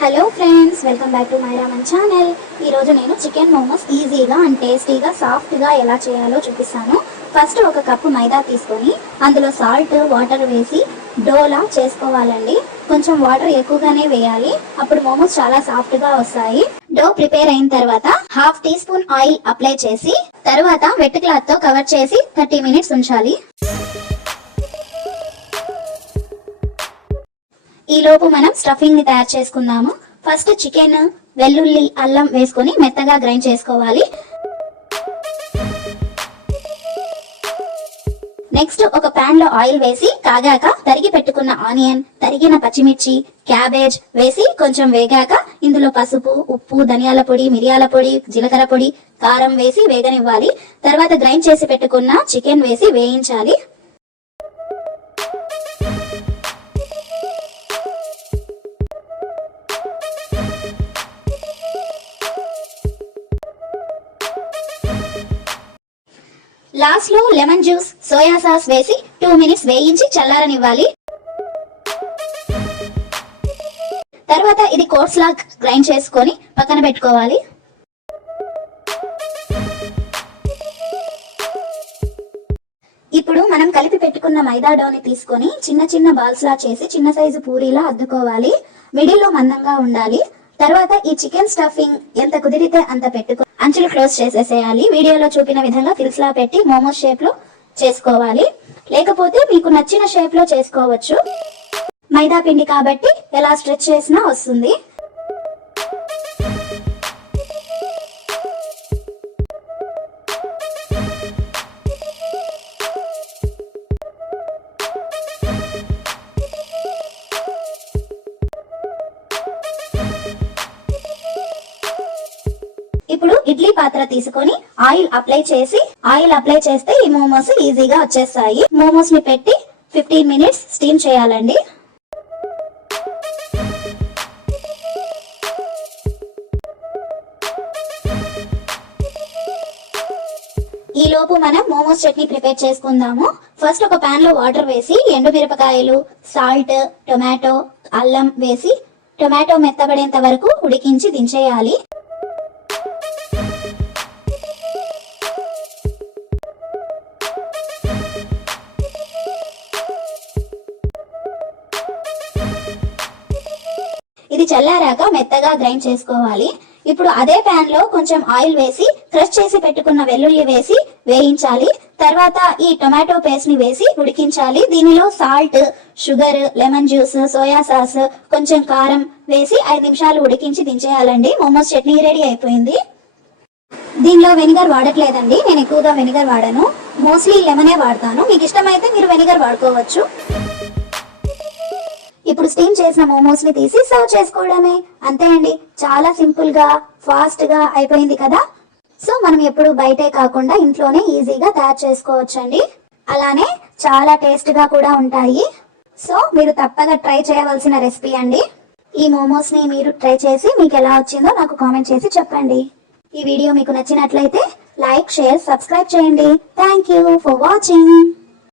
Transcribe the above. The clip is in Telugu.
Hello friends, welcome back to my Raman channel. ఈరోజు నేను చికెన్ మోమోస్ ఈజీగా అండ్ టేస్టీగా సాఫ్ట్గా ఎలా చేయాలో చూపిస్తాను. ఫస్ట్ ఒక కప్పు మైదా తీసుకొని అందులో సాల్ట్ వాటర్ వేసి డోలా చేసుకోవాలండి. కొంచెం వాటర్ ఎక్కువగానే వేయాలి, అప్పుడు మోమోస్ చాలా సాఫ్ట్గా వస్తాయి. డో ప్రిపేర్ అయిన తర్వాత half teaspoon oil apply చేసి తర్వాత వెట్ క్లాత్ తో కవర్ చేసి 30 మినిట్స్ ఉంచాలి. ఈ లోపు మనం స్టఫింగ్ ని తయారు చేసుకుందాము. ఫస్ట్ చికెన్, వెల్లుల్లి, అల్లం వేసుకొని మెత్తగా గ్రైండ్ చేసుకోవాలి. నెక్స్ట్ ఒక పాన్ లో ఆయిల్ వేసి కాగాక తరిగి పెట్టుకున్న ఆనియన్, తరిగిన పచ్చిమిర్చి, క్యాబేజ్ వేసి కొంచెం వేగాక ఇందులో పసుపు, ఉప్పు, ధనియాల పొడి, మిరియాల పొడి, జీలకర్ర పొడి, కారం వేసి వేగనివ్వాలి. తర్వాత గ్రైండ్ చేసి పెట్టుకున్న చికెన్ వేసి వేయించాలి. లాస్ట్ లో లెమన్ జ్యూస్, సోయా సాస్ వేసి 2 మినిట్స్ వేయించి చల్లారనివ్వాలి. తర్వాత ఇది కోర్స్ లాగా గ్రైండ్ చేసుకొని పక్కన పెట్టుకోవాలి. ఇప్పుడు మనం కలిపి పెట్టుకున్న మైదా డోని తీసుకొని చిన్న చిన్న బాల్స్ లా చేసి చిన్న సైజు పూరీలా అద్దుకోవాలి. మిడిల్ లో మందంగా ఉండాలి. తర్వాత ఈ చికెన్ స్టఫింగ్ ఎంత కుదిరితే అంత పెట్టుకో అంచులు క్లోజ్ చేసేసేయాలి. వీడియోలో చూపిన విధంగా ఫిల్స్ లా పెట్టి మోమోస్ షేప్ లో చేసుకోవాలి. లేకపోతే మీకు నచ్చిన షేప్ లో చేసుకోవచ్చు. మైదా పిండి కాబట్టి ఎలా స్ట్రెచ్ చేసినా వస్తుంది. ఇప్పుడు ఇడ్లీ పాత్ర తీసుకొని ఆయిల్ అప్లై చేస్తే ఈ మోమోస్ ఈజీగా వచ్చేస్తాయి. మోమోస్ ని పెట్టి 15 మినిట్స్ స్టీమ్ చేయాలండి. ఈ లోపు మనం మోమోస్ చట్నీ ప్రిపేర్ చేసుకుందాము. ఫస్ట్ ఒక పాన్ లో వాటర్ వేసి ఎండుమిరపకాయలు, సాల్ట్, టొమాటో, అల్లం వేసి టొమాటో మెత్తబడేంత వరకు ఉడికించి దించేయాలి. ఇది చల్లారాక మెత్తగా గ్రైండ్ చేసుకోవాలి. ఇప్పుడు అదే పాన్ లో కొంచెం ఆయిల్ వేసి క్రష్ చేసి పెట్టుకున్న వెల్లుల్లి వేసి వేయించాలి. తర్వాత ఈ టొమాటో పేస్ట్ ని వేసి ఉడికించాలి. దీనిలో salt, sugar, lemon juice, soya sauce, కొంచెం కారం వేసి 5 నిమిషాలు ఉడికించి దించేయాలండి. మోమోస్ చట్నీ రెడీ అయిపోయింది. దీనిలో వెనిగర్ వాడట్లేదండి, నేను ఎక్కువగా వెనిగర్ వాడను. మోస్ట్లీ లెమనే వాడతాను. మీకు ఇష్టమైతే మీరు వెనిగర్ వాడుకోవచ్చు. ఇప్పుడు స్టీమ్ చేసిన మోమోస్ ని తీసి సర్వ్ చేసుకోవడమే. అంతే అండి, చాలా సింపుల్ గా ఫాస్ట్ గా అయిపోయింది కదా. సో మనం ఎప్పుడు బయటే కాకుండా ఇంట్లోనే ఈజీగా తయారు చేసుకోవచ్చండి. అలానే చాలా టేస్ట్ గా కూడా ఉంటాయి. సో మీరు తప్పగా ట్రై చేయవలసిన రెసిపీ అండి. ఈ మోమోస్ ని మీరు ట్రై చేసి మీకు ఎలా వచ్చిందో నాకు కామెంట్ చేసి చెప్పండి. ఈ వీడియో మీకు నచ్చినట్లయితే లైక్, షేర్, సబ్స్క్రైబ్ చేయండి. Thank you for watching.